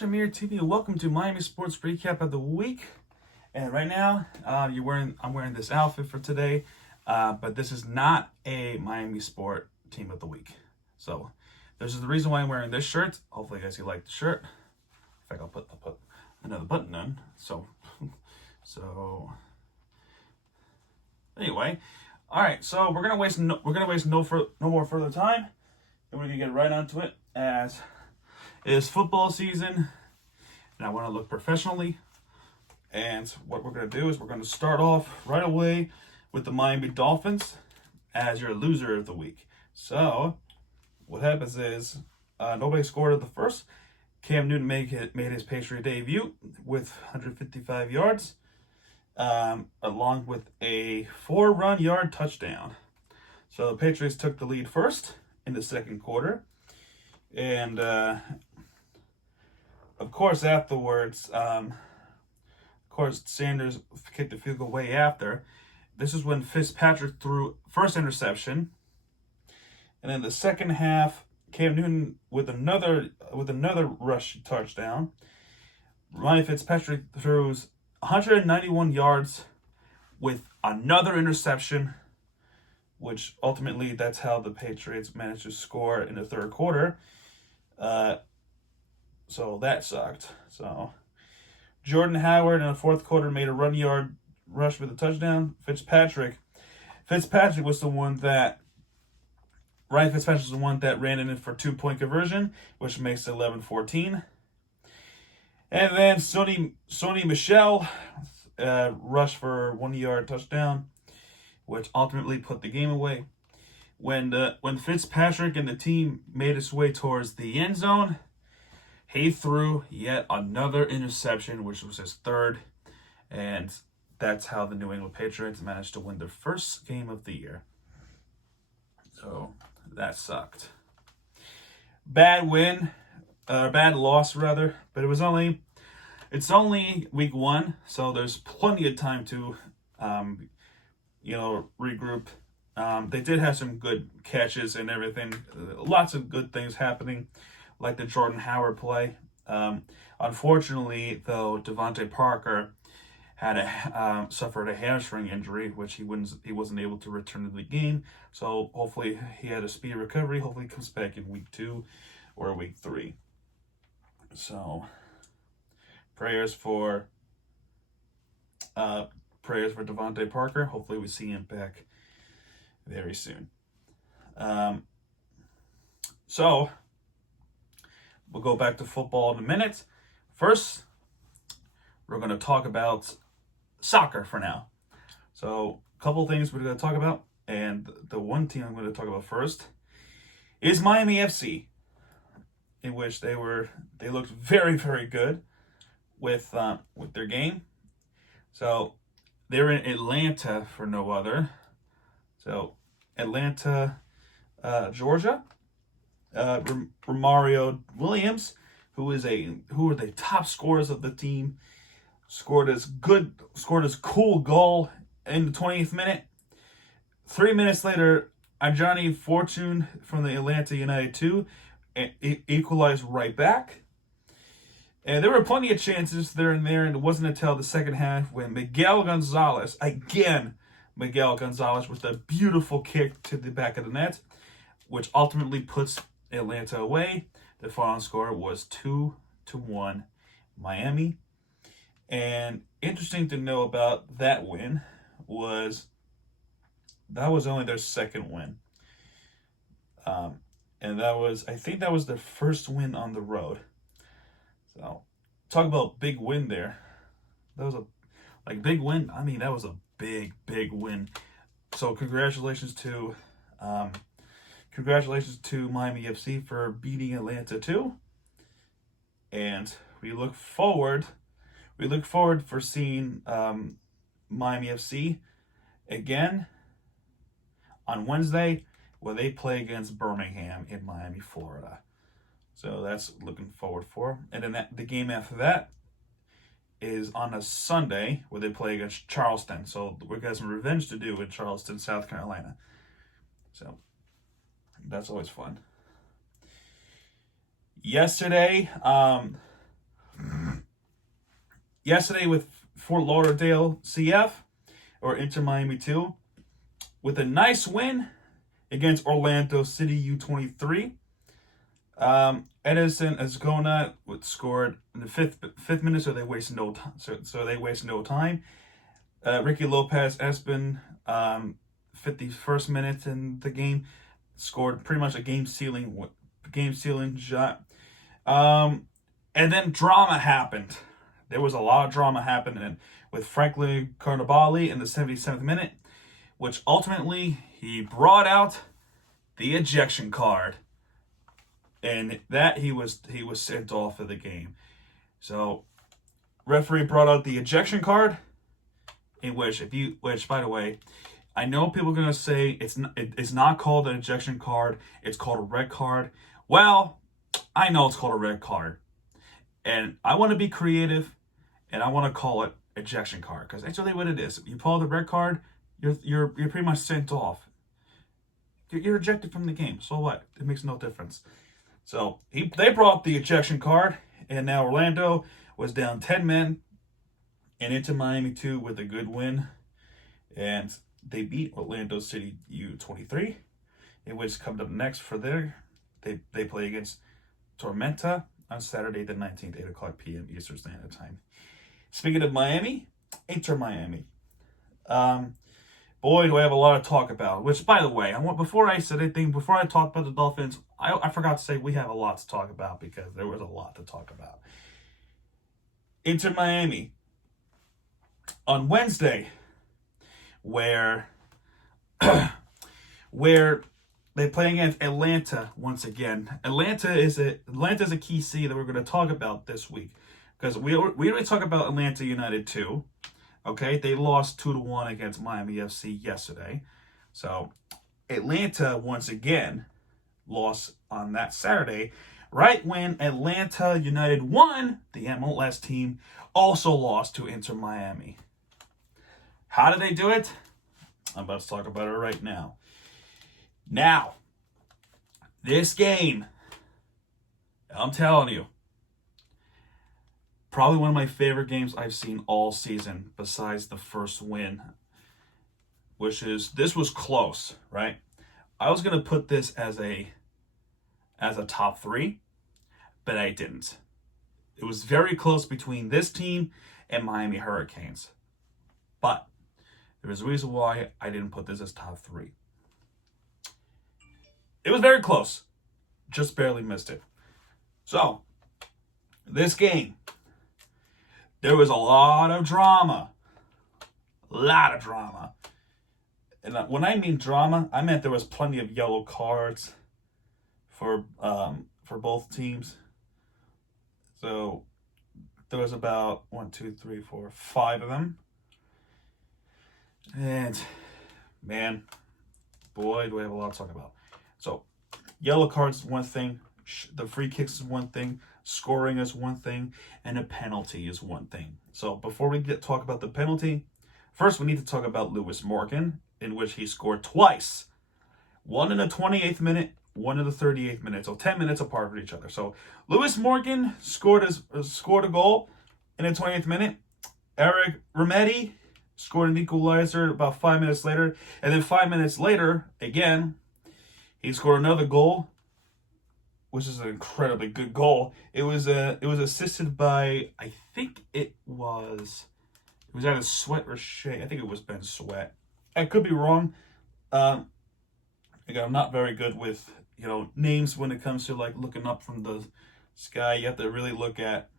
watching Mirror TV and welcome to Miami Sports Recap of the Week. And right now, I'm wearing this outfit for today, but this is not a Miami Sport Team of the Week. So this is the reason why I'm wearing this shirt. Hopefully, you guys like the shirt. In fact, I'll put another button on. So anyway, all right. So we're gonna waste no more further time, and we're gonna get right onto it as it is football season, and I want to look professionally. And what we're going to do is we're going to start off right away with the Miami Dolphins as your loser of the week. So what happens is nobody scored at the first. Cam Newton made his Patriot debut with 155 yards, along with a 4-run yard touchdown. So the Patriots took the lead first in the second quarter. And, of course, afterwards, Sanders kicked the field goal way after. This is when Fitzpatrick threw first interception. And then the second half, Cam Newton with another rush touchdown. Ryan Fitzpatrick throws 191 yards with another interception, which ultimately that's how the Patriots managed to score in the third quarter. So that sucked. So Jordan Howard in the fourth quarter made a run-yard rush with a touchdown. Fitzpatrick was the one that Ryan Fitzpatrick was the one that ran in for 2-point conversion, which makes it 11-14. And then Sony Michel rushed for a 1-yard touchdown, which ultimately put the game away. When Fitzpatrick and the team made its way towards the end zone, he threw yet another interception, which was his third, and that's how the New England Patriots managed to win their first game of the year. So that sucked. Bad loss rather, but it's only week 1, so there's plenty of time to regroup. They did have some good catches and everything. Lots of good things happening, like the Jordan Howard play. Unfortunately, though, Devontae Parker had suffered a hamstring injury, which he wasn't able to return to the game. So hopefully he had a speedy recovery. Hopefully he comes back in week 2 or week 3. So prayers for Devontae Parker. Hopefully we see him back very soon. So we'll go back to football in a minute. First, we're going to talk about soccer for now. So a couple things we're going to talk about. And the one team I'm going to talk about first is Miami FC, in which they looked very, very good with their game. So they were in Atlanta for no other. So Atlanta, Georgia. Romario Williams, who are the top scorers of the team, scored his cool goal in the 20th minute. 3 minutes later, Ajani Fortune from the Atlanta United 2 equalized right back. And there were plenty of chances there and there, and it wasn't until the second half when Miguel Gonzalez with a beautiful kick to the back of the net, which ultimately puts Atlanta away. The final score was 2-1 Miami. And interesting to know about that win was that was only their second win. And I think that was their first win on the road. So talk about big win there. That was a big win. I mean, that was a big win. So congratulations to Miami FC for beating Atlanta too. And we look forward for seeing Miami FC again on Wednesday, where they play against Birmingham in Miami, Florida. So that's looking forward for. And then the game after that is on a Sunday, where they play against Charleston. So we've got some revenge to do in Charleston, South Carolina. So that's always fun. Yesterday, yesterday with Fort Lauderdale CF, or Inter Miami 2, with a nice win against Orlando City U23. Edison Ascona scored in the fifth minute, so they wasted no time. So they wasted no time. Ricky Lopez Espin, 51st minute in the game, scored pretty much a game sealing shot. And then drama happened. There was a lot of drama happening with Franklin Carnevale in the 77th minute, which ultimately he brought out the ejection card, and that he was sent off of the game. So referee brought out the ejection card, in which by the way, I know people are gonna say it's not called an ejection card, it's called a red card. Well, I know it's called a red card, and I want to be creative, and I want to call it ejection card because that's really what it is. You pull the red card, you're pretty much sent off. You're ejected from the game. So what? It makes no difference. So they brought the ejection card, and now Orlando was down 10 men and Inter Miami 2 with a good win. And they beat Orlando City U23, in which comes up next for they play against Tormenta on Saturday the 19th, 8 o'clock p.m. Eastern Standard Time. Speaking of Miami, Inter Miami. Boy, do I have a lot to talk about. Which, by the way, before I talk about the Dolphins, I forgot to say we have a lot to talk about because there was a lot to talk about. Inter Miami on Wednesday, where they play against Atlanta once again. Atlanta is a key seed that we're going to talk about this week because we already talked about Atlanta United 2. Okay, they lost 2-1 against Miami FC yesterday. So Atlanta once again lost on that Saturday, right when Atlanta United 1, the MLS team, also lost to Inter Miami. How did they do it? I'm about to talk about it right now. Now, this game, I'm telling you, probably one of my favorite games I've seen all season, besides the first win, this was close, right? I was gonna put this as a top 3, but I didn't. It was very close between this team and Miami Hurricanes, but there was a reason why I didn't put this as top 3. It was very close, just barely missed it. So this game, there was a lot of drama. And when I mean drama, I meant there was plenty of yellow cards for both teams. So there was about 1, 2, 3, 4, 5 of them. And man, boy, do I have a lot to talk about. So yellow cards is one thing, the free kicks is one thing, scoring is one thing, and a penalty is one thing. So before we talk about the penalty, first we need to talk about Lewis Morgan, in which he scored twice. One in the 28th minute, one in the 38th minute. So 10 minutes apart from each other. So Lewis Morgan scored a goal in the 28th minute. Eric Remedi scored an equalizer about 5 minutes later. And then 5 minutes later, again, he scored another goal, which is an incredibly good goal. It was assisted by, I think it was either Sweat or Shea. I think it was Ben Sweat. I could be wrong. Again, I'm not very good with names when it comes to like looking up from the sky. You have to really look at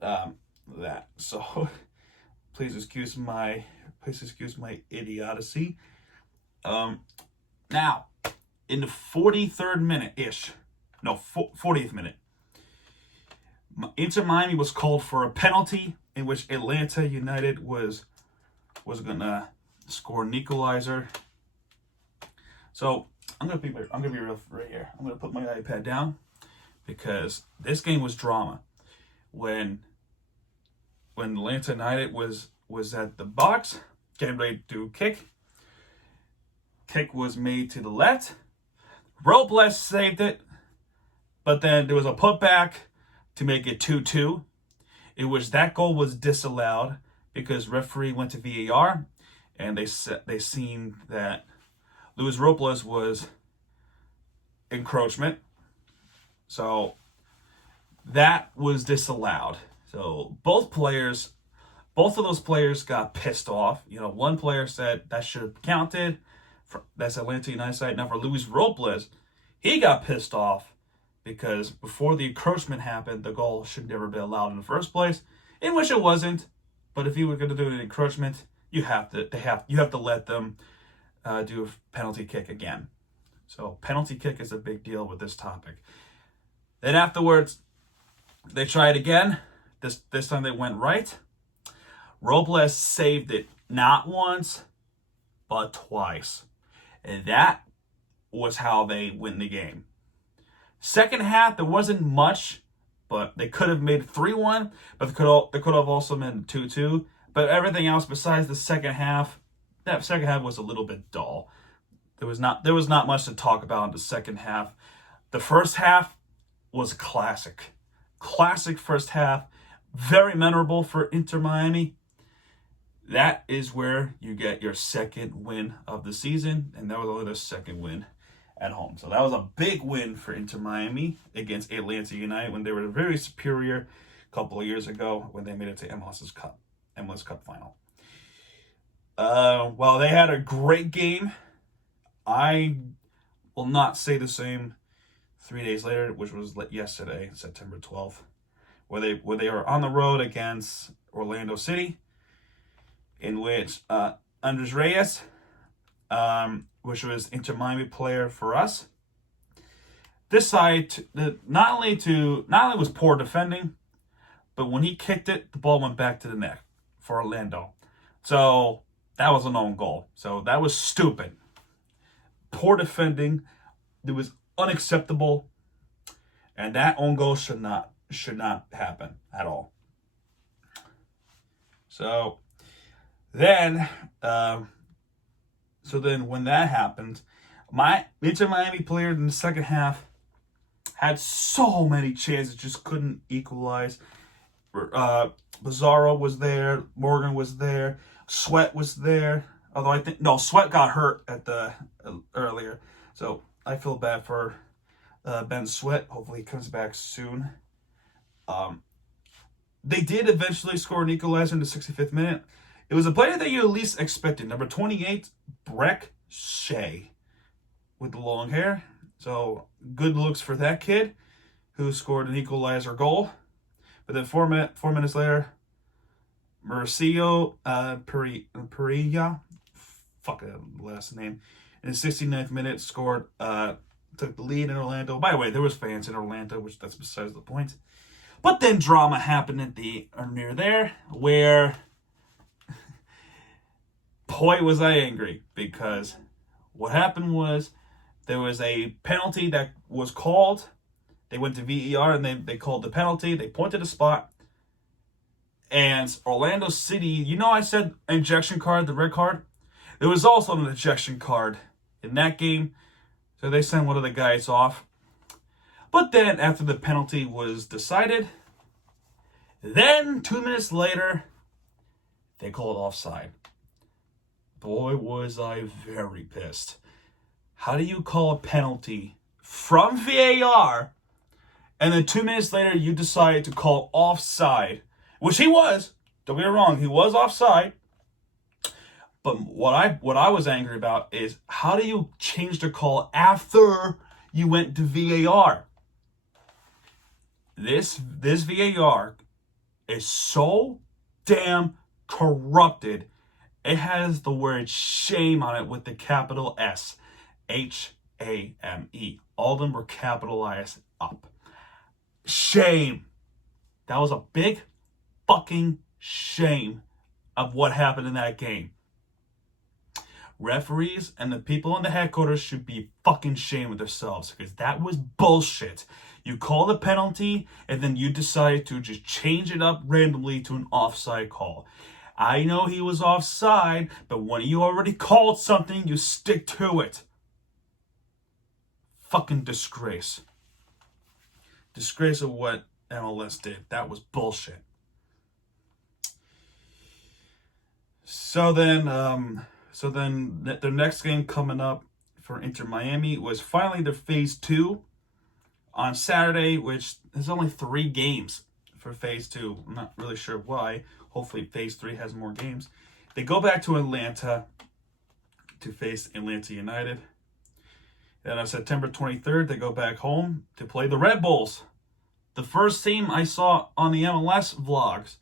that. So please excuse my idiocy. Now, in the 43rd minute-ish, 40th minute, Inter Miami was called for a penalty in which Atlanta United was going to score an equalizer. So I'm gonna be real right here. I'm gonna put my iPad down because this game was drama. When Atlanta United was at the box, getting ready to kick was made to the left. Robles saved it, but then there was a putback to make it 2-2. in which that goal was disallowed because referee went to VAR and they seen that Luis Robles was encroachment. So that was disallowed. So both of those players got pissed off. One player said that should have counted. That's Atlanta United side. Now for Luis Robles, he got pissed off because before the encroachment happened, the goal should never be allowed in the first place, in which it wasn't. But if you were going to do an encroachment, you have to let them do a penalty kick again. So penalty kick is a big deal with this topic. Then afterwards, they tried again. This time they went right. Robles saved it not once, but twice. And that was how they win the game. Second half, there wasn't much, but they could have made 3-1, but they could have also made 2-2. But everything else besides the second half, that second half was a little bit dull. There was not much to talk about in the second half. The first half was classic. Classic first half. Very memorable for Inter Miami. That is where you get your second win of the season, and that was only their second win at home. So that was a big win for Inter Miami against Atlanta United when they were very superior a couple of years ago when they made it to MLS Cup final. Well, they had a great game. I will not say the same 3 days later, which was yesterday, September 12th, where they were on the road against Orlando City, in which Andres Reyes, which was Inter Miami player for us, decided not only was poor defending, but when he kicked it, the ball went back to the net for Orlando. So that was an own goal. So that was stupid. Poor defending. It was unacceptable, and that own goal should not happen at all. So then when that happened, my Inter Miami player in the second half had so many chances, just couldn't equalize. Bizarro was there, Morgan was there, Sweat was there. Although Sweat got hurt at the earlier, so I feel bad for Ben Sweat. Hopefully he comes back soon. They did eventually score an equalizer in the 65th minute. It was a player that you at least expected. Number 28, Breck Shea, with the long hair. So good looks for that kid who scored an equalizer goal. But then 4 minutes later, Mauricio Perilla, fuck that last name, in the 69th minute scored, took the lead in Orlando. By the way, there was fans in Orlando, which that's besides the point. But then drama happened near there, where boy was I angry, because what happened was there was a penalty that was called. They went to VAR and they called the penalty. They pointed a spot. And Orlando City, I said ejection card, the red card? There was also an ejection card in that game. So they sent one of the guys off. But then after the penalty was decided, then 2 minutes later, they called offside. Boy, was I very pissed. How do you call a penalty from VAR, and then 2 minutes later you decide to call offside? Which he was. Don't get me wrong, he was offside. But what I was angry about is, how do you change the call after you went to VAR? This VAR is so damn corrupted. It has the word shame on it with the capital S. H-A-M-E. All of them were capitalized up. Shame. That was a big fucking shame of what happened in that game. Referees and the people in the headquarters should be fucking ashamed of themselves, because that was bullshit. You call the penalty and then you decide to just change it up randomly to an offside call. I know he was offside, but when you already called something, you stick to it. Fucking disgrace. Disgrace of what MLS did. That was bullshit. Their next game coming up for Inter Miami was finally their Phase 2 on Saturday, which is only 3 games for Phase 2. I'm not really sure why. Hopefully Phase 3 has more games. They go back to Atlanta to face Atlanta United. And on September 23rd, they go back home to play the Red Bulls. The first team I saw on the MLS vlogs.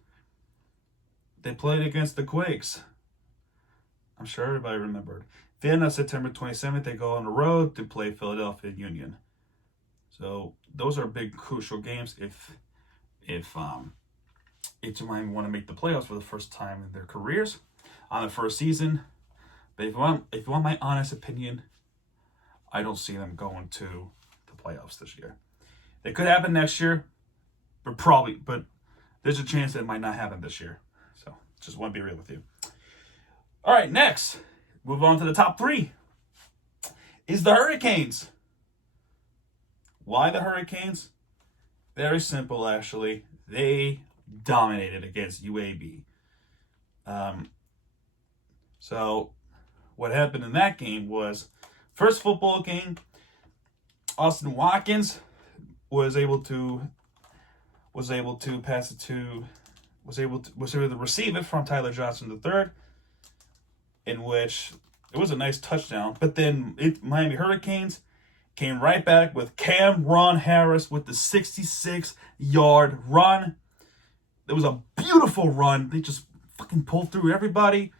They played against the Quakes. I'm sure everybody remembered. Then on September 27th, they go on the road to play Philadelphia Union. So those are big, crucial games if Inter Miami want to make the playoffs for the first time in their careers on the first season. But if you want my honest opinion, I don't see them going to the playoffs this year. It could happen next year, but there's a chance that it might not happen this year. So just want to be real with you. All right, next, move on to the top 3. Is the Hurricanes. Why the Hurricanes? Very simple, actually. They dominated against UAB. So what happened in that game was, first football game, Austin Watkins was able to receive it from Tyler Johnson III, in which it was a nice touchdown. But then Miami Hurricanes came right back with Cameron Harris with the 66-yard run. It was a beautiful run. They just fucking pulled through everybody.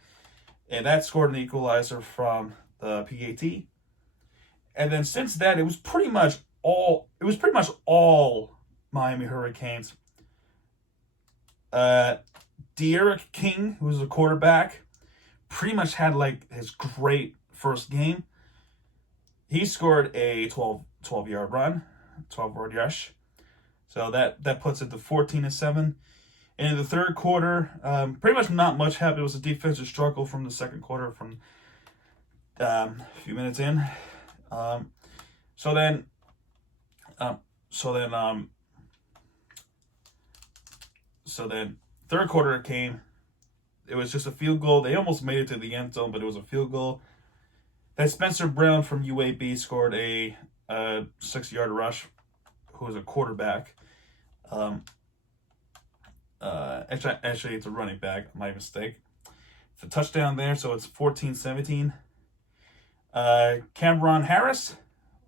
And that scored an equalizer from the PAT. And then since that, it was pretty much all Miami Hurricanes. De'Aaron King, who was a quarterback, pretty much had like his great first game. He scored a 12-yard run, 12-yard rush. So that puts it to 14-7. And in the third quarter, pretty much not much happened. It was a defensive struggle from the second quarter, from a few minutes in. So then third quarter came. It was just a field goal. They almost made it to the end zone, but it was a field goal. Then Spencer Brown from UAB scored a 6-yard rush, who was a quarterback. Actually, it's a running back. My mistake. It's a touchdown there, so it's 14-17. Cameron Harris,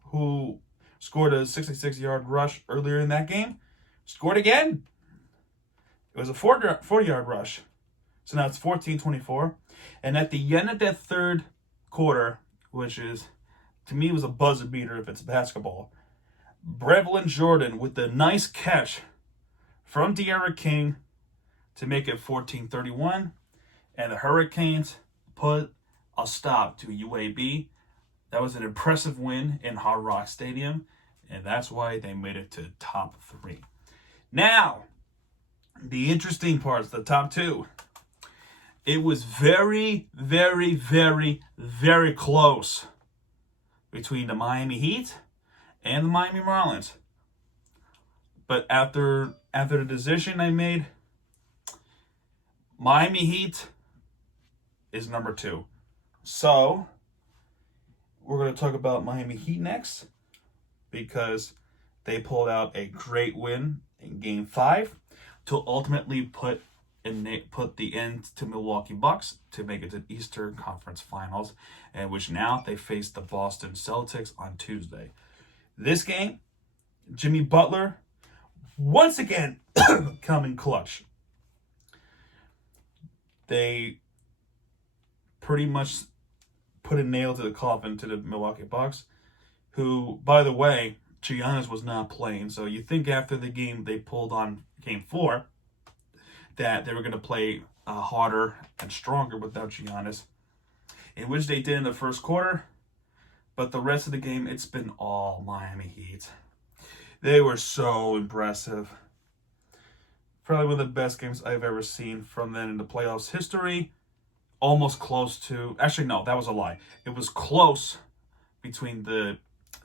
who scored a 66-yard rush earlier in that game, scored again. It was a 40-yard rush. So now it's 14-24. And at the end of that third quarter, which is, to me, was a buzzer beater if it's basketball, Brevlin Jordan with the nice catch from De'Aaron King to make it 14-31. And the Hurricanes put a stop to UAB. That was an impressive win in Hard Rock Stadium, and that's why they made it to top 3. Now, the interesting parts, the top 2. It was very, very, very, very close between the Miami Heat and the Miami Marlins. But after the decision I made, Miami Heat is number 2. So we're going to talk about Miami Heat next, because they pulled out a great win in Game 5 to ultimately put the end to Milwaukee Bucks to make it to the Eastern Conference Finals, and which now they face the Boston Celtics on Tuesday. This game, Jimmy Butler once again coming clutch. They pretty much put a nail to the coffin to the Milwaukee Bucks, who, by the way, Giannis was not playing. So you think after the game they pulled on Game 4 that they were going to play harder and stronger without Giannis, in which they did in the first quarter. But the rest of the game, it's been all Miami Heat. They were so impressive. Probably one of the best games I've ever seen from them in the playoffs history. Almost close to... Actually, no, that was a lie. It was close between the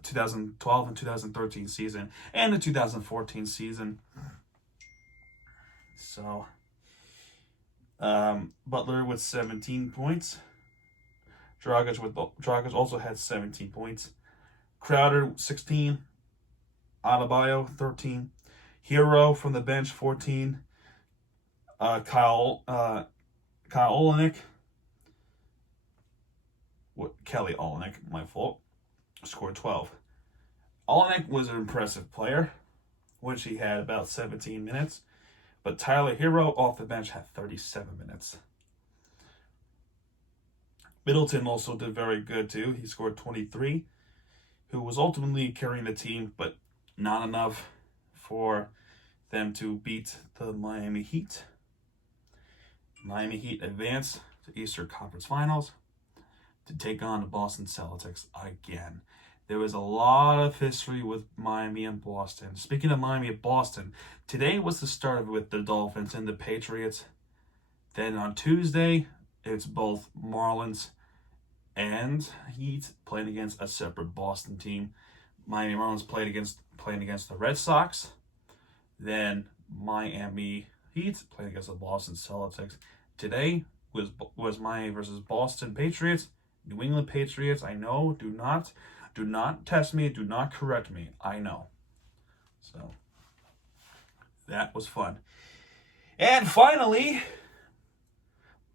2012 and 2013 season and the 2014 season. So, Butler with 17 points. Dragic also had 17 points. Crowder 16. Adebayo 13. Hero from the bench 14. Kelly Olynyk, my fault, scored 12. Olynyk was an impressive player, which he had about 17 minutes. But Tyler Hero off the bench had 37 minutes. Middleton also did very good too. He scored 23, who was ultimately carrying the team, but not enough for them to beat the Miami Heat. Miami Heat advanced to Eastern Conference Finals to take on the Boston Celtics again. There was a lot of history with Miami and Boston. Speaking of Miami and Boston, today was the start of it with the Dolphins and the Patriots. Then on Tuesday, it's both Marlins and Heat playing against a separate Boston team. Miami Marlins playing against the Red Sox. Then Miami Heat playing against the Boston Celtics. Today was Miami versus Boston Patriots. New England Patriots. I know. Do not test me. Do not correct me. I know. So that was fun. And finally,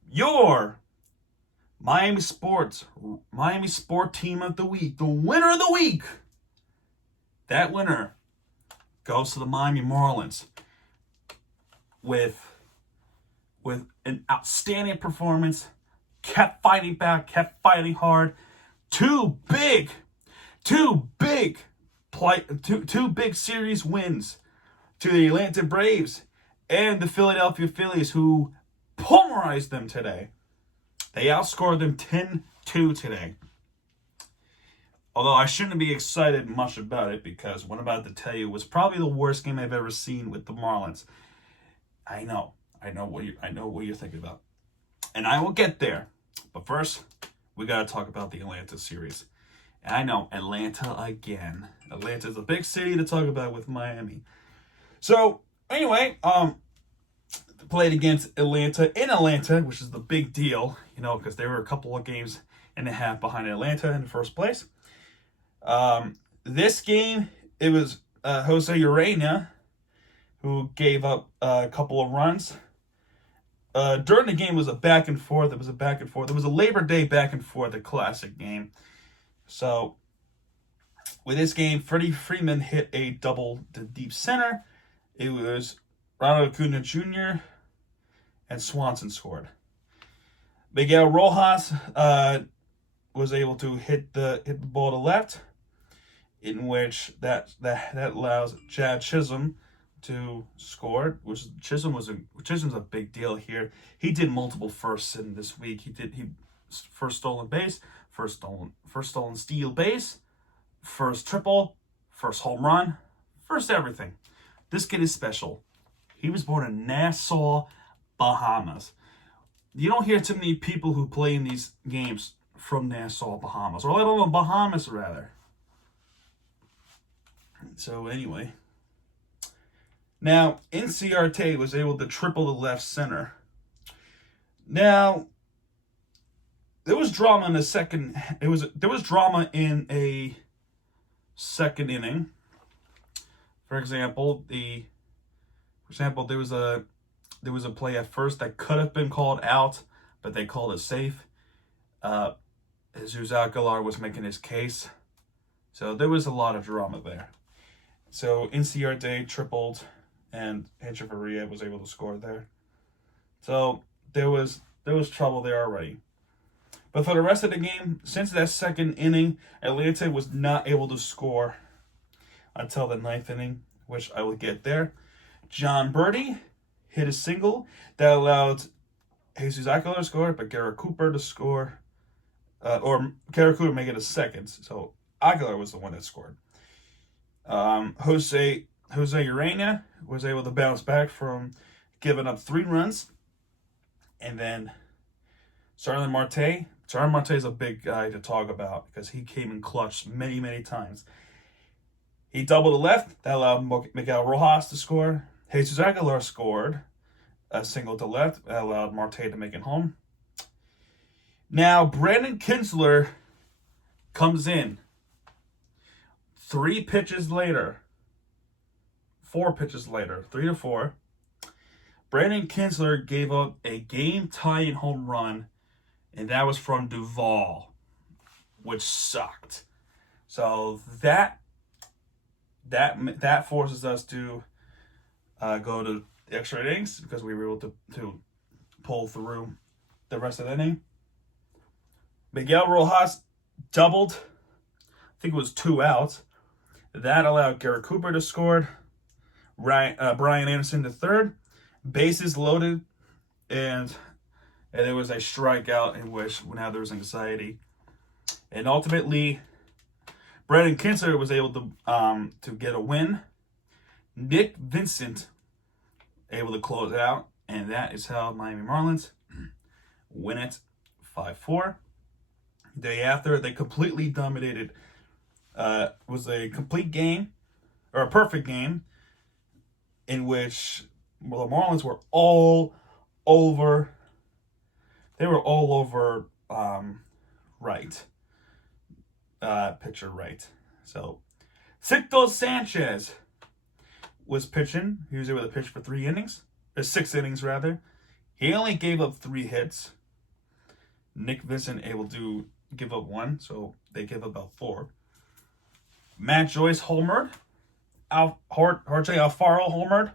your Miami Sport Team of the Week, the winner of the week. That winner goes to the Miami Marlins with an outstanding performance. Kept fighting back, kept fighting hard. Two big series wins to the Atlanta Braves and the Philadelphia Phillies, who pulverized them today. They outscored them 10-2 today. Although I shouldn't be excited much about it, because what I'm about to tell you was probably the worst game I've ever seen with the Marlins. I know what you're thinking about, and I will get there. But first, we gotta talk about the Atlanta series. And I know, Atlanta again. Atlanta's a big city to talk about with Miami. So anyway, played against Atlanta in Atlanta, which is the big deal, because they were a couple of games and a half behind Atlanta in the first place. This game, it was Jose Urena who gave up a couple of runs. During the game, it was a back and forth. It was a Labor Day back and forth, a classic game. So, with this game, Freddie Freeman hit a double to deep center. It was Ronald Acuna Jr. and Swanson scored. Miguel Rojas was able to hit the ball to left, in which that allows Chad Chisholm to score, which Chisholm's a big deal here. He did multiple firsts in this week. He first stolen base, first stolen steal base, first triple, first home run, first everything. This kid is special. He was born in Nassau, Bahamas. You don't hear too many people who play in these games from Nassau, Bahamas, or let alone Bahamas, rather. So anyway, now Inciarte was able to triple the left center. Now, there was drama in the second. There was drama in a second inning. For example, there was a play at first that could have been called out, but they called it safe. Jesus Aguilar was making his case, so there was a lot of drama there. So Inciarte tripled, and Hechavarria was able to score there. So there was trouble there already. But for the rest of the game, since that second inning, Atlanta was not able to score until the ninth inning, which I will get there. John Birdie hit a single that allowed Jesus Aguilar to score, but Garrett Cooper to score, or Garrett Cooper make it a second. So Aguilar was the one that scored. Jose Urena was able to bounce back from giving up 3 runs. And then Starling Marte is a big guy to talk about because he came in clutch many, many times. He doubled the left. That allowed Miguel Rojas to score. Jesus Aguilar scored. a single to left. That allowed Marte to make it home. Now, Brandon Kinsler comes in 4 pitches later, 3-4. Brandon Kinsler gave up a game-tying home run, and that was from Duvall, which sucked. So that forces us to go to extra innings because we were able to pull through the rest of the inning. Miguel Rojas doubled. I think it was 2 outs. That allowed Garrett Cooper to score. Brian Anderson to third. Bases loaded, and there was a strikeout in which now there was anxiety. And ultimately, Brandon Kinsler was able to get a win. Nick Vincent able to close it out, and that is how Miami Marlins win it 5-4. Day after, they completely dominated. It was a complete game, or a perfect game, in which the Marlins were all over. They were all over right. Pitcher right. So, Sixto Sanchez was pitching. He was able to pitch for 6 innings rather. He only gave up 3 hits. Nick Vincent able to give up 1, so they give up about 4. Matt Joyce homered. Jorge Alfaro homered.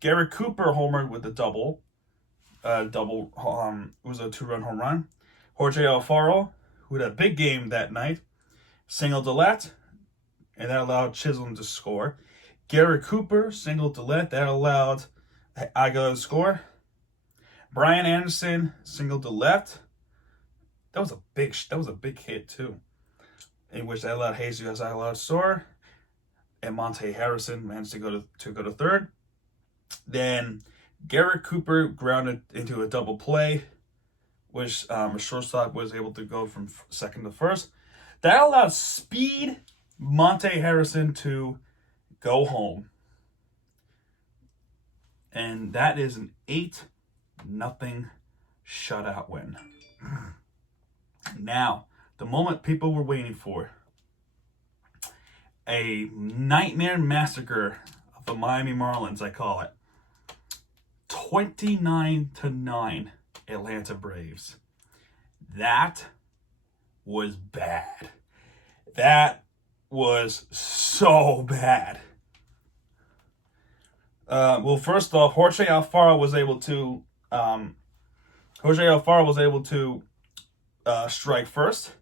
Garrett Cooper homered with a double. It was a 2-run home run. Jorge Alfaro, who had a big game that night, single to left, and that allowed Chisholm to score. Garrett Cooper, single to left, that allowed Aguilar to score. Brian Anderson, single to left. That was a big hit too, in which that allowed Jesus Aguilar to score, and Monte Harrison managed to go to third. Then Garrett Cooper grounded into a double play, which a shortstop was able to go from second to first. That allowed Speed Monte Harrison to go home. And that is an 8-0 shutout win. Now, the moment people were waiting for. A nightmare massacre of the Miami Marlins, I call it. 29-9 Atlanta Braves. That was bad. That was so bad. Well, first off, Jorge Alfaro was able to strike first,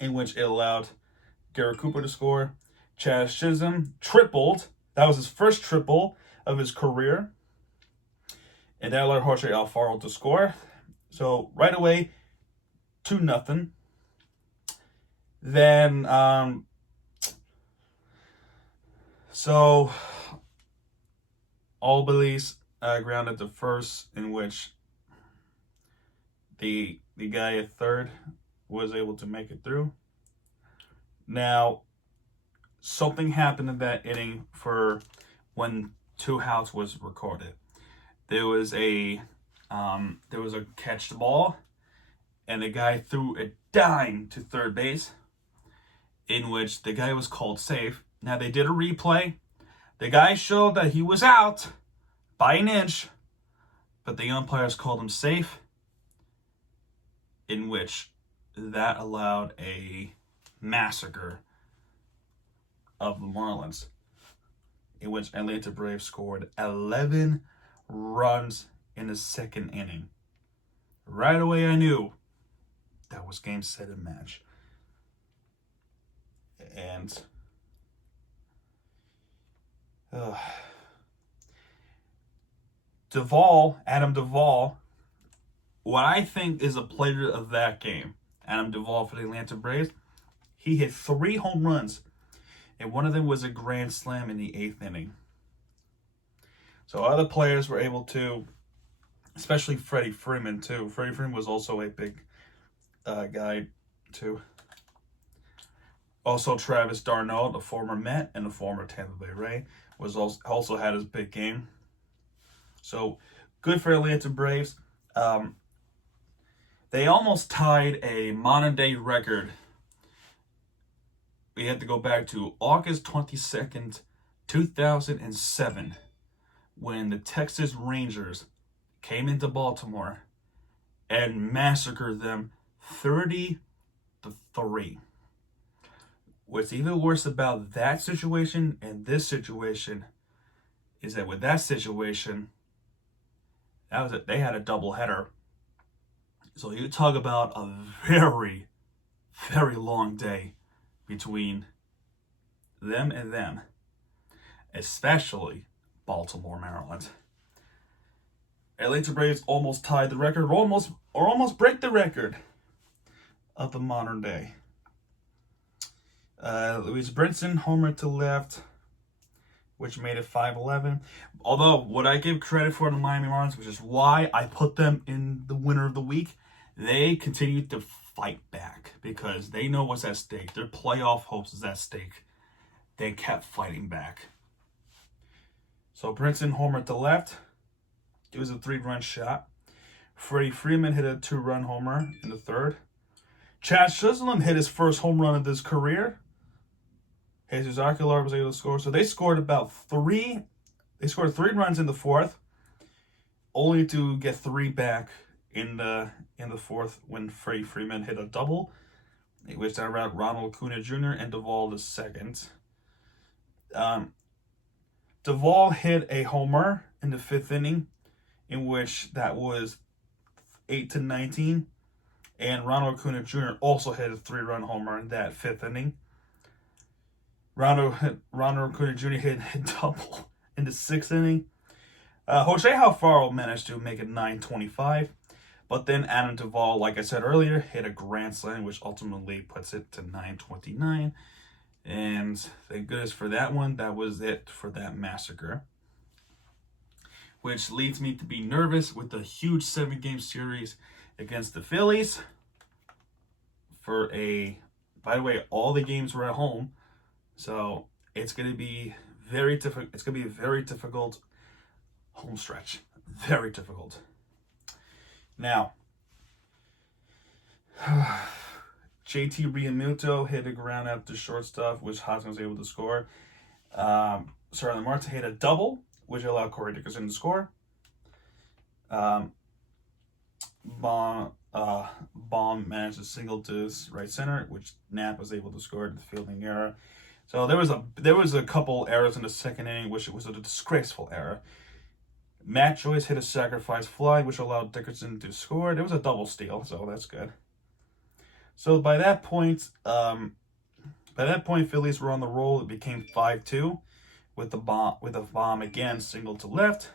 in which it allowed Garrett Cooper to score. Chaz Chisholm tripled. That was his first triple of his career. And that allowed Jorge Alfaro to score. So right away, 2-0. Then, so Albies grounded to first, in which the guy at third was able to make it through. Now, something happened in that inning for when 2 outs was recorded. There was a catched ball, and the guy threw a dime to third base, in which the guy was called safe. Now, they did a replay. The guy showed that he was out by an inch, but the umpires called him safe, in which that allowed a massacre of the Marlins, in which Atlanta Braves scored 11 runs in the second inning. Right away, I knew that was game, set, and match. And Adam Duvall, what I think is a player of that game, Adam Duvall for the Atlanta Braves, he hit 3 home runs, and one of them was a grand slam in the 8th inning. So other players were able to, especially Freddie Freeman too. Freddie Freeman was also a big guy too. Also, Travis d'Arnaud, the former Met and the former Tampa Bay Ray, was also had his big game. So good for Atlanta Braves. They almost tied a modern day record. We had to go back to August 22nd, 2007, when the Texas Rangers came into Baltimore and massacred them 30-3. What's even worse about that situation and this situation is that with that situation, they had a doubleheader. So you talk about a very, very long day between them and them, especially Baltimore, Maryland. Atlanta Braves almost tied the record, or almost break the record of the modern day. Luis Brinson homered to left, which made it 5-11. Although, what I give credit for the Miami Marlins, which is why I put them in the winner of the week, they continued to fight back because they know what's at stake. Their playoff hopes is at stake. They kept fighting back. So Brinson homered to left. It was a 3-run shot. Freddie Freeman hit a 2-run homer in the third. Chad Shisholm hit his first home run of his career. Jesus Aguilar was able to score. So they scored three runs in the fourth, only to get 3 back in the fourth when Freddie Freeman hit a double, which that route Ronald Acuna Jr. and Duvall the second. Duvall hit a homer in the 5th inning, in which that was 8-19, and Ronald Acuna Jr. also hit a 3-run homer in that 5th inning. Ronald Acuna Jr. hit a double in the 6th inning. Jose Alfaro managed to make it 9-25, but then Adam Duvall, like I said earlier, hit a grand slam, which ultimately puts it to 9-29. And thank goodness for that one. That was it for that massacre. Which leads me to be nervous with the huge 7-game series against the Phillies. By the way, all the games were at home. So it's going to be very difficult. It's going to be a very difficult home stretch. Very difficult. Now, JT Realmuto hit a ground out to shortstop, which Hoskins was able to score. Starling Marte hit a double, which allowed Corey Dickerson to score. Baum managed to single to right center, which Knapp was able to score in the fielding error. So there was a couple errors in the 2nd inning, which it was a disgraceful error. Matt Joyce hit a sacrifice fly, which allowed Dickerson to score. There was a double steal, so that's good. So by that point, Phillies were on the roll. It became 5-2 with a bomb again, single to left.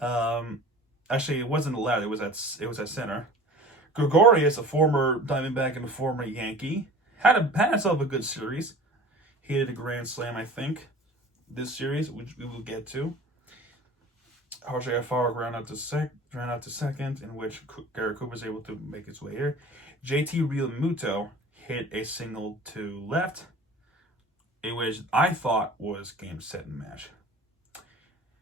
Actually, it wasn't left. It was at center. Gregorius, a former Diamondback and a former Yankee, had himself a good series. He hit a grand slam, I think, this series, which we will get to. Jose Alfaro ran out to second, in which Garrett Cooper was able to make his way here. JT Realmuto hit a single to left, which I thought was game, set, and match.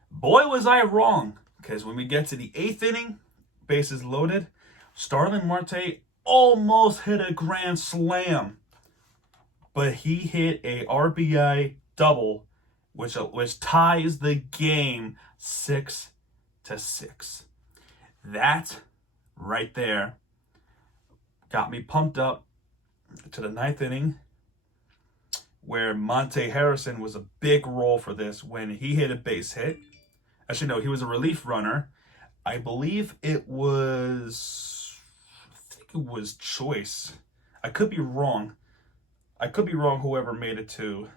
Boy, was I wrong, because when we get to the 8th inning, bases loaded, Starling Marte almost hit a grand slam, but he hit a RBI double, which ties the game 6-6. That right there got me pumped up to the 9th inning, where Monte Harrison was a big role for this when he hit a base hit. Actually, no, he was a relief runner. I believe it was Choice. I could be wrong. Whoever made it to.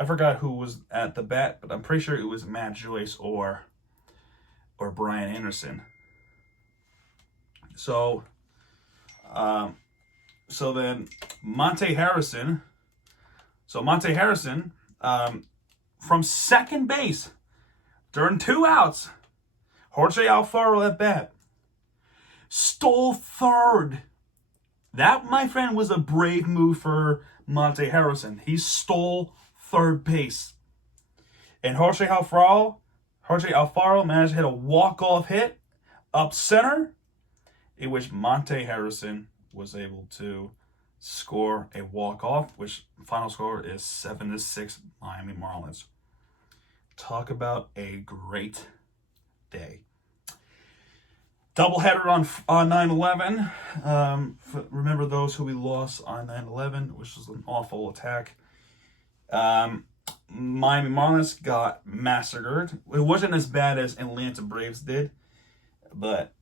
I forgot who was at the bat, but I'm pretty sure it was Matt Joyce or Brian Anderson. So then Monte Harrison. So Monte Harrison, from second base, during 2 outs, Jorge Alfaro at bat, stole third. That, my friend, was a brave move for Monte Harrison. He stole third base. And Jorge Alfaro Jorge Alfaro managed to hit a walk-off hit up center, in which Monte Harrison was able to score a walk-off, which final score is 7-6 Miami Marlins. Talk about a great day. Doubleheader on 9/11. Remember those who we lost on 9/11, which was an awful attack. Miami Marlins got massacred. It wasn't as bad as Atlanta Braves did, but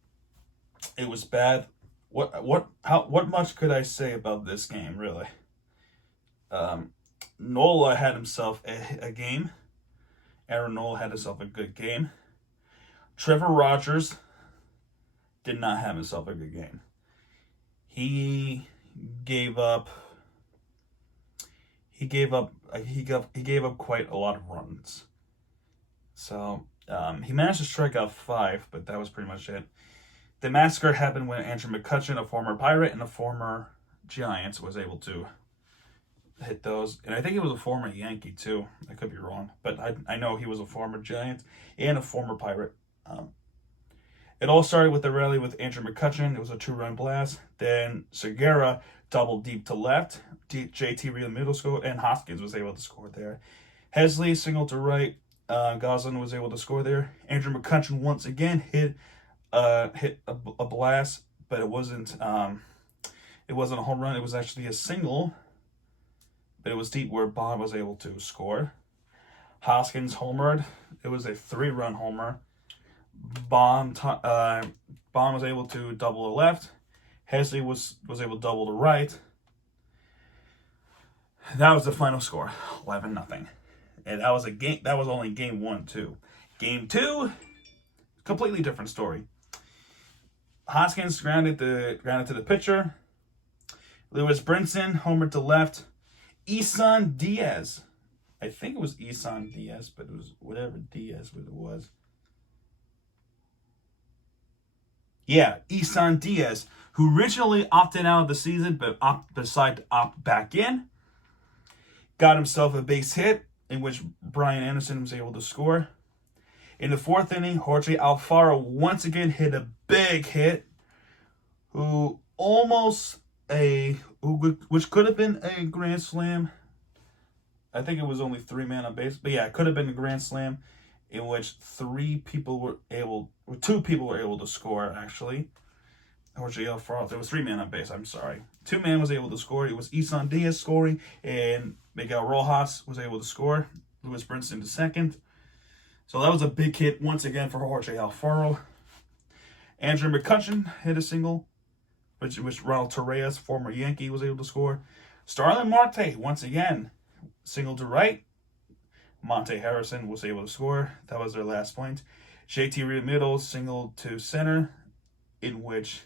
it was bad. What much could I say about this game, really? Nola had himself a game. Aaron Nola had himself a good game. Trevor Rogers did not have himself a good game. He gave up quite a lot of runs. So he managed to strike out 5, but that was pretty much it. The massacre happened when Andrew McCutchen, a former Pirate and a former Giant, was able to hit those. And I think he was a former Yankee too. I could be wrong, but I know he was a former Giant and a former Pirate. It all started with the rally with Andrew McCutchen. It was a 2-run blast. Then Segura doubled deep to left. JT Real middle score, and Hoskins was able to score there. Hesley singled to right. Goslin was able to score there. Andrew McCutchen once again hit a blast, but it wasn't a home run. It was actually a single, but it was deep where Bond was able to score. Hoskins homered. It was a 3-run homer. Bond was able to double to left. Hesley was able to double to right. That was the final score, 11-0. And that was a game. That was only game 1, too. Game 2, completely different story. Hoskins grounded to the pitcher. Lewis Brinson homered to left. Isan Diaz, I think it was Isan Diaz, but it was whatever Diaz it was. Yeah, Isan Diaz, who originally opted out of the season, but decided to opt back in. Got himself a base hit, in which Brian Anderson was able to score. In the 4th inning, Jorge Alfaro once again hit a big hit, which could have been a grand slam. I think it was only 3 men on base, but yeah, it could have been a grand slam, in which 2 people were able to score, actually. Jorge Alfaro, there was 3 men on base, I'm sorry. 2 men was able to score. It was Isan Diaz scoring, and Miguel Rojas was able to score. Lewis Brinson to second. So that was a big hit once again for Jorge Alfaro. Andrew McCutchen hit a single, which Ronald Torres, former Yankee, was able to score. Starlin Marte, once again, single to right. Monte Harrison was able to score. That was their last point. JT Realmuto single to center, in which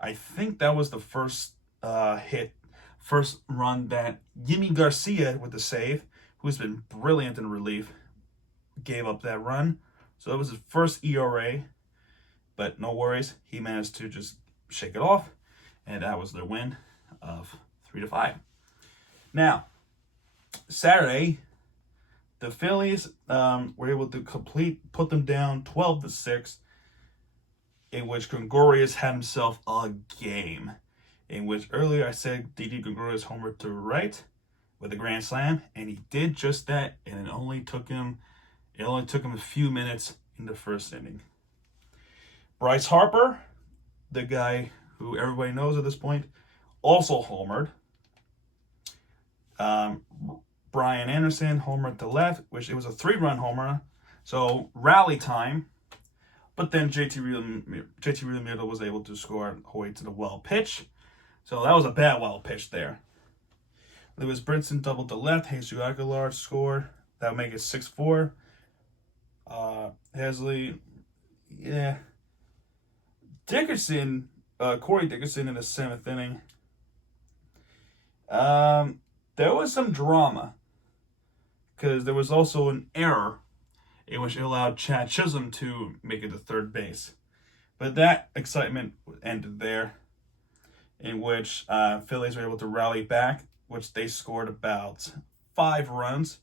I think that was the first run that Yimi Garcia with the save, who's been brilliant in relief, gave up that run. So that was his first ERA, but no worries. He managed to just shake it off, and that was their win of 3-5. Now, Saturday, the Phillies were able to put them down 12-6, in which Gregorius had himself a game. In which earlier I said Didi Gregorius homered to right with a grand slam, and he did just that, and it only took him a few minutes in the 1st inning. Bryce Harper, the guy who everybody knows at this point, also homered. Brian Anderson homered to left, which it was a 3-run homer, so rally time. But then JT Realmuto was able to score away to the well pitch. So that was a bad wild pitch there. Lewis Brinson doubled to left. Jesus Aguilar scored. That would make it 6-4. Hesley, yeah. Dickerson, Corey Dickerson in the 7th inning. There was some drama, because there was also an error in which it allowed Chad Chisholm to make it to 3rd base. But that excitement ended there, in which Phillies were able to rally back, which they scored about 5 runs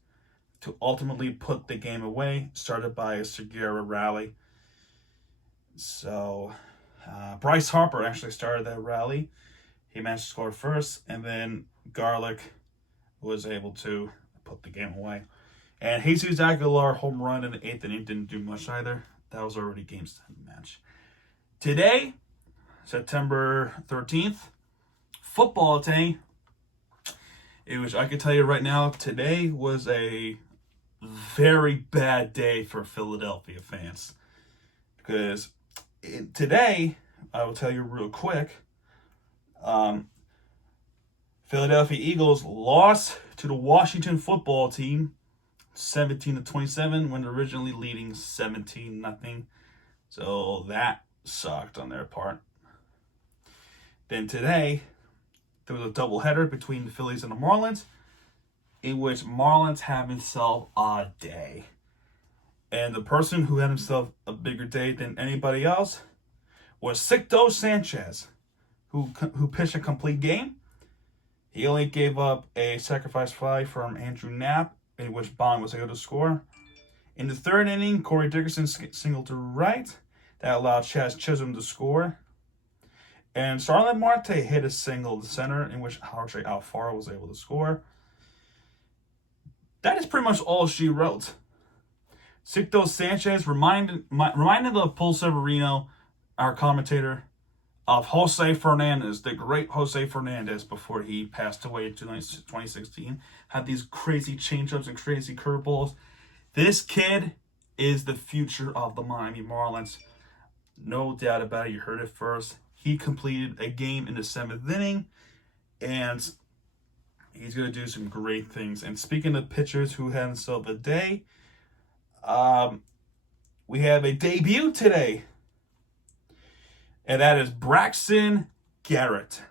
to ultimately put the game away, started by a Segura rally. So Bryce Harper actually started that rally. He managed to score first, and then Garlick was able to put the game away. And Jesus Aguilar home run in the 8th inning didn't do much either. That was already game 7 match. Today, September 13th, football day. I can tell you right now, today was a very bad day for Philadelphia fans. Because today, I will tell you real quick, Philadelphia Eagles lost to the Washington football team 17-27 when originally leading 17-0. So that sucked on their part. Then today, there was a doubleheader between the Phillies and the Marlins, in which Marlins had himself a day. And the person who had himself a bigger day than anybody else was Sixto Sanchez, who pitched a complete game. He only gave up a sacrifice fly from Andrew Knapp, in which Bond was able to score. In the 3rd inning, Corey Dickerson singled to right. That allowed Chaz Chisholm to score. And Starlin Marte hit a single to center, in which Jorge Alfaro was able to score. That is pretty much all she wrote. Sixto Sanchez reminded of Paul Severino, our commentator, of Jose Fernandez, the great Jose Fernandez, before he passed away in 2016. Had these crazy changeups and crazy curveballs. This kid is the future of the Miami Marlins. No doubt about it. You heard it first. He completed a game in the 7th inning, and he's going to do some great things. And speaking of pitchers who had themselves a day, we have a debut today. And that is Braxton Garrett,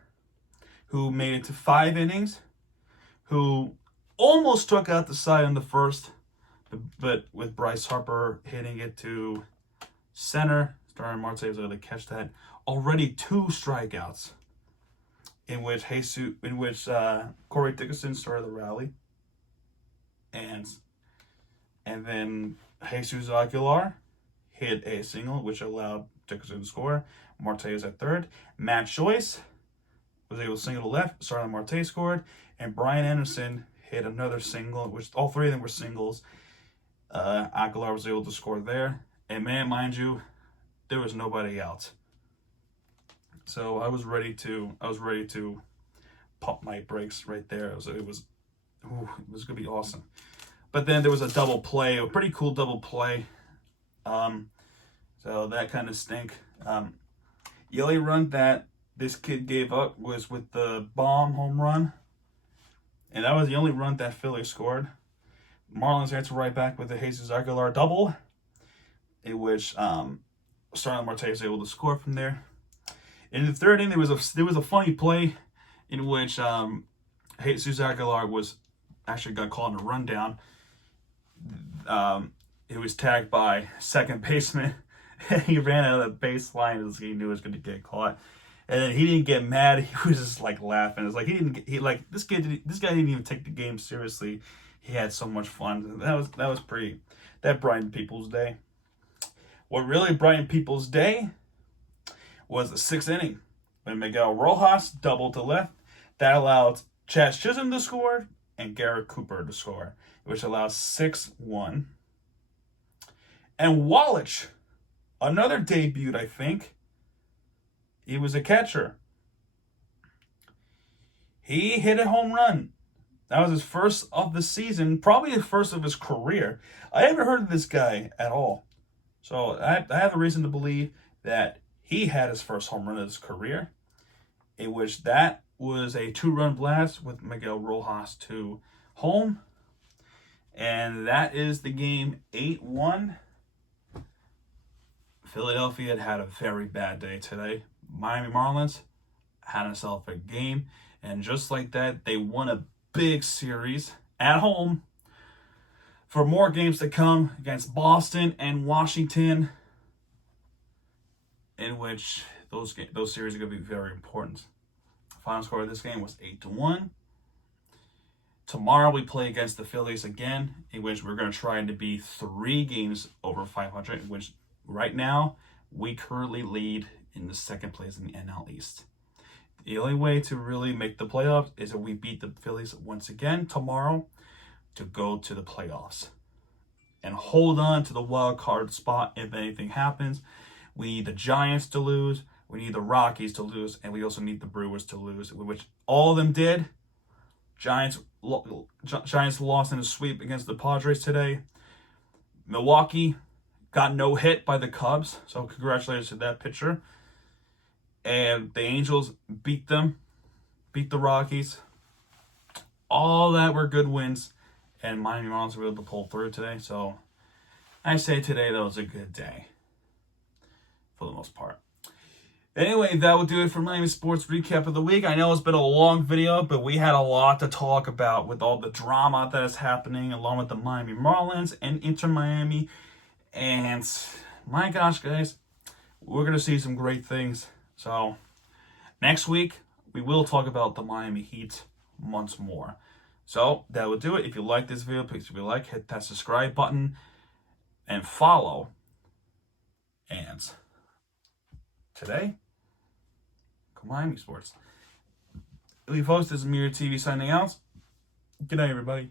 who made it to 5 innings, who almost struck out the side in the first, but with Bryce Harper hitting it to center, Starlin Marte was able to catch that. Already 2 strikeouts, in which Corey Dickerson started the rally, and then Jesus Aguilar hit a single, which allowed Dickerson to score. Marte is at 3rd. Matt Joyce was able to single to left. Starlin Marte scored. And Brian Anderson hit another single, which all 3 of them were singles. Aguilar was able to score there. And man, mind you, there was nobody out. So I was ready to pump my brakes right there. It was gonna be awesome. But then there was a double play, a pretty cool double play. So that kind of stink. The only run that this kid gave up was with the bomb home run. And that was the only run that Philly scored. Marlins answered right back with the Jesus Aguilar double, in which Starlin Marte was able to score from there. In the 3rd inning, there was a funny play in which Jesus Aguilar got called in a rundown. He was tagged by second baseman. He ran out of the baseline as he knew he was going to get caught, and then he didn't get mad. He was just like laughing. It's like this guy didn't even take the game seriously. He had so much fun. That brightened people's day. What really brightened people's day was the 6th inning when Miguel Rojas doubled to left. That allowed Chaz Chisholm to score and Garrett Cooper to score, which allows 6-1. And Wallach, another debut, I think. He was a catcher. He hit a home run. That was his first of the season, probably the first of his career. I haven't heard of this guy at all. So I have a reason to believe that he had his first home run of his career, in which that was a 2-run blast with Miguel Rojas to home. And that is the game 8-1. Philadelphia had a very bad day today. Miami Marlins had themselves a game, and just like that, they won a big series at home for more games to come against Boston and Washington, in which those series are going to be very important. The final score of this game was 8-1. Tomorrow we play against the Phillies again, in which we're going to try to be 3 games over 500, in which right now we currently lead in the second place in the NL East. The only way to really make the playoffs is if we beat the Phillies once again tomorrow to go to the playoffs and hold on to the wild card spot if anything happens. We need the Giants to lose, we need the Rockies to lose, and we also need the Brewers to lose, which all of them did. Giants lost in a sweep against the Padres today. Milwaukee got no hit by the Cubs, so congratulations to that pitcher. And the Angels beat the Rockies. All that were good wins, and Miami Marlins were able to pull through today. So I say today that was a good day for the most part. Anyway, that will do it for Miami Sports Recap of the Week. I know it's been a long video, but we had a lot to talk about with all the drama that is happening along with the Miami Marlins and Inter Miami. And my gosh, guys, we're going to see some great things. So next week, we will talk about the Miami Heat once more. So that will do it. If you like this video, please give it a like, hit that subscribe button, and follow. And today, Miami Sports. We post this Mirror TV signing out. Good night, everybody.